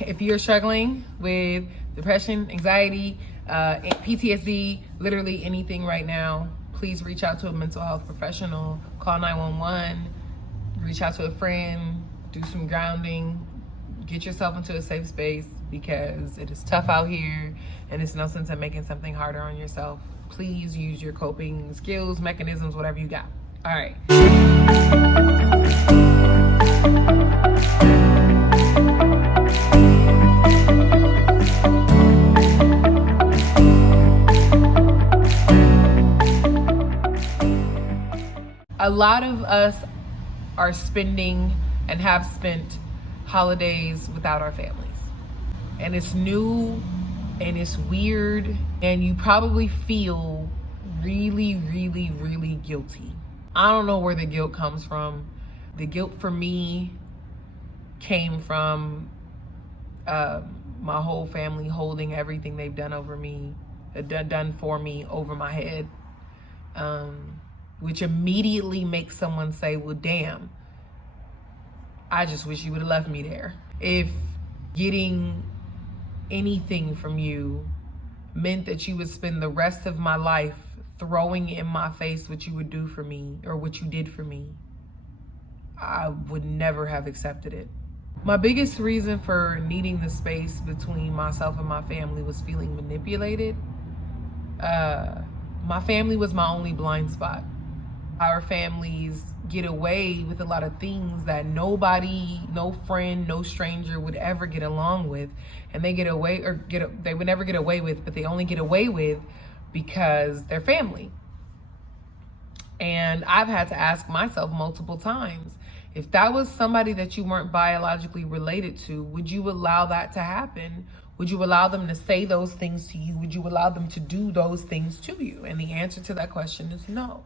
if you're struggling with depression, anxiety, PTSD, literally anything right now, please reach out to a mental health professional, call 911, reach out to a friend, do some grounding, get yourself into a safe space, because it is tough out here and it's no sense in making something harder on yourself. Please use your coping skills, mechanisms, whatever you got. All right. A lot of us are spending and have spent holidays without our families. And it's new and it's weird, and you probably feel really, really, really guilty. I don't know where the guilt comes from. The guilt for me came from my whole family holding everything they've done over me, done for me, over my head. Which immediately makes someone say, well, damn, I just wish you would have left me there. If getting anything from you meant that you would spend the rest of my life throwing in my face what you would do for me or what you did for me, I would never have accepted it. My biggest reason for needing the space between myself and my family was feeling manipulated. My family was my only blind spot. Our families get away with a lot of things that nobody, no friend, no stranger would ever get along with. And they get away, they would never get away with, but they only get away with because they're family. And I've had to ask myself multiple times, if that was somebody that you weren't biologically related to, would you allow that to happen? Would you allow them to say those things to you? Would you allow them to do those things to you? And the answer to that question is no.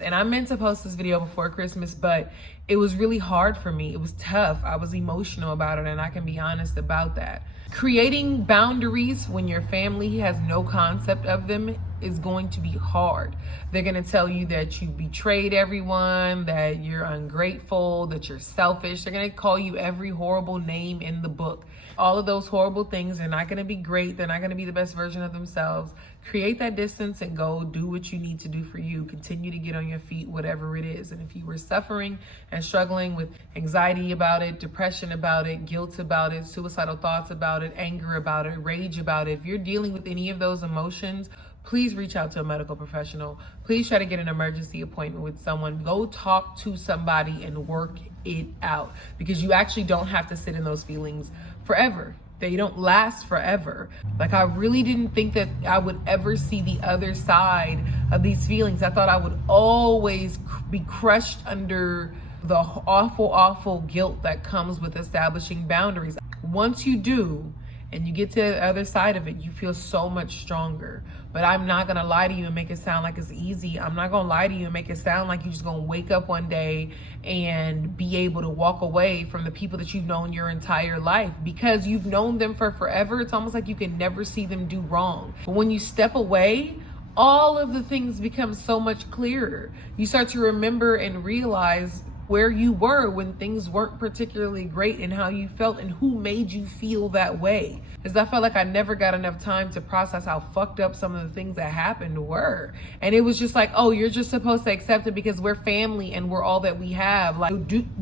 And I meant to post this video before Christmas, but it was really hard for me. It was tough. I was emotional about it, and I can be honest about that. Creating boundaries when your family has no concept of them is going to be hard. They're going to tell you that you betrayed everyone, that you're ungrateful, that you're selfish. They're going to call you every horrible name in the book. All of those horrible things, they're not going to be great. They're not going to be the best version of themselves. Create that distance and go do what you need to do for you. Continue to get on your feet, whatever it is. And if you were suffering and struggling with anxiety about it, depression about it, guilt about it, suicidal thoughts about it, anger about it, rage about it, if you're dealing with any of those emotions, please reach out to a medical professional. Please try to get an emergency appointment with someone. Go talk to somebody and work it out, because you actually don't have to sit in those feelings forever. They don't last forever. Like, I really didn't think that I would ever see the other side of these feelings. I thought I would always be crushed under the awful, awful guilt that comes with establishing boundaries. Once you do, and you get to the other side of it, you feel so much stronger. But I'm not gonna lie to you and make it sound like it's easy. I'm not gonna lie to you and make it sound like you're just gonna wake up one day and be able to walk away from the people that you've known your entire life. Because you've known them for forever, it's almost like you can never see them do wrong. But when you step away, all of the things become so much clearer. You start to remember and realize where you were when things weren't particularly great, and how you felt and who made you feel that way. Because I felt like I never got enough time to process how fucked up some of the things that happened were. And it was just like, oh, you're just supposed to accept it because we're family and we're all that we have. Like,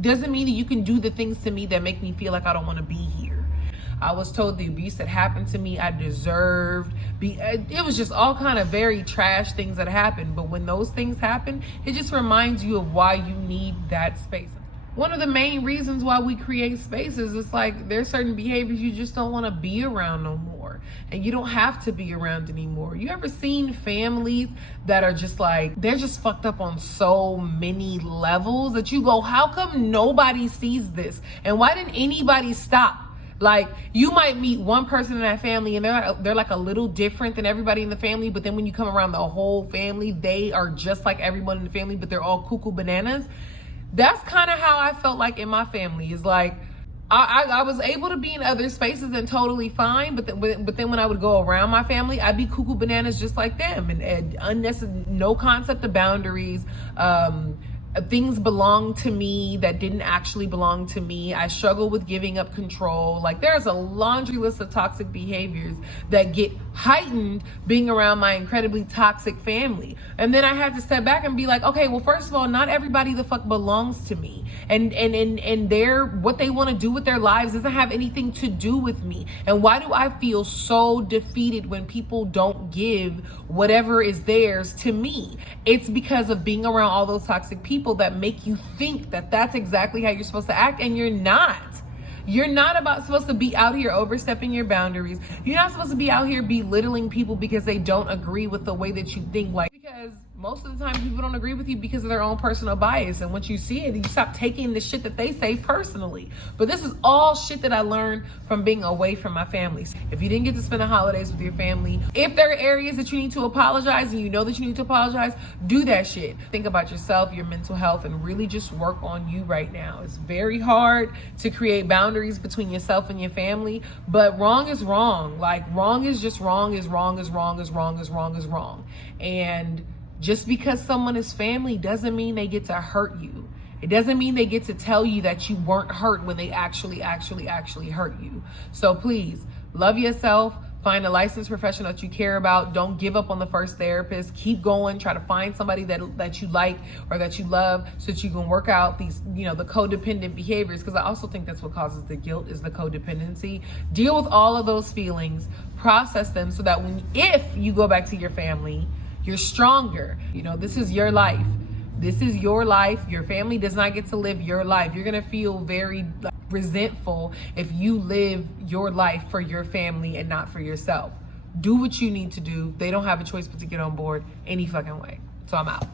doesn't mean that you can do the things to me that make me feel like I don't want to be here. I was told the abuse that happened to me, I deserved. It was just all kind of very trash things that happened. But when those things happen, it just reminds you of why you need that space. One of the main reasons why we create spaces is like, there's certain behaviors you just don't want to be around no more. And you don't have to be around anymore. You ever seen families that are just like, they're just fucked up on so many levels that you go, how come nobody sees this? And why didn't anybody stop? Like, you might meet one person in that family and they're like a little different than everybody in the family, but then when you come around the whole family, they are just like everyone in the family, but they're all cuckoo bananas. That's kind of how I felt like in my family. Is like, I was able to be in other spaces and totally fine, but then when I would go around my family, I'd be cuckoo bananas just like them, and unnecessary, no concept of boundaries, things belong to me that didn't actually belong to me. I struggle with giving up control. Like, there's a laundry list of toxic behaviors that get heightened being around my incredibly toxic family. And then I have to step back and be like, okay, well, first of all, not everybody the fuck belongs to me. And their what they want to do with their lives doesn't have anything to do with me. And why do I feel so defeated when people don't give whatever is theirs to me? It's because of being around all those toxic people that make you think that that's exactly how you're supposed to act, and you're not. You're not supposed to be out here overstepping your boundaries. You're not supposed to be out here belittling people because they don't agree with the way that you think. Like, because most of the time people don't agree with you because of their own personal bias. And once you see it, you stop taking the shit that they say personally. But this is all shit that I learned from being away from my family. If you didn't get to spend the holidays with your family, if there are areas that you need to apologize and you know that you need to apologize, do that shit. Think about yourself, your mental health, and really just work on you right now. It's very hard to create boundaries between yourself and your family, but wrong is wrong. Like, wrong is just wrong is wrong is wrong is wrong is wrong is wrong. And just because someone is family doesn't mean they get to hurt you. It doesn't mean they get to tell you that you weren't hurt when they actually hurt you. So please, love yourself. Find a licensed professional that you care about. Don't give up on the first therapist. Keep going. Try to find somebody that you like or that you love so that you can work out these, the codependent behaviors. Because I also think that's what causes the guilt, is the codependency. Deal with all of those feelings. Process them so that if you go back to your family, you're stronger. This is your life. This is your life. Your family does not get to live your life. You're going to feel very resentful if you live your life for your family and not for yourself. Do what you need to do. They don't have a choice but to get on board any fucking way. So I'm out.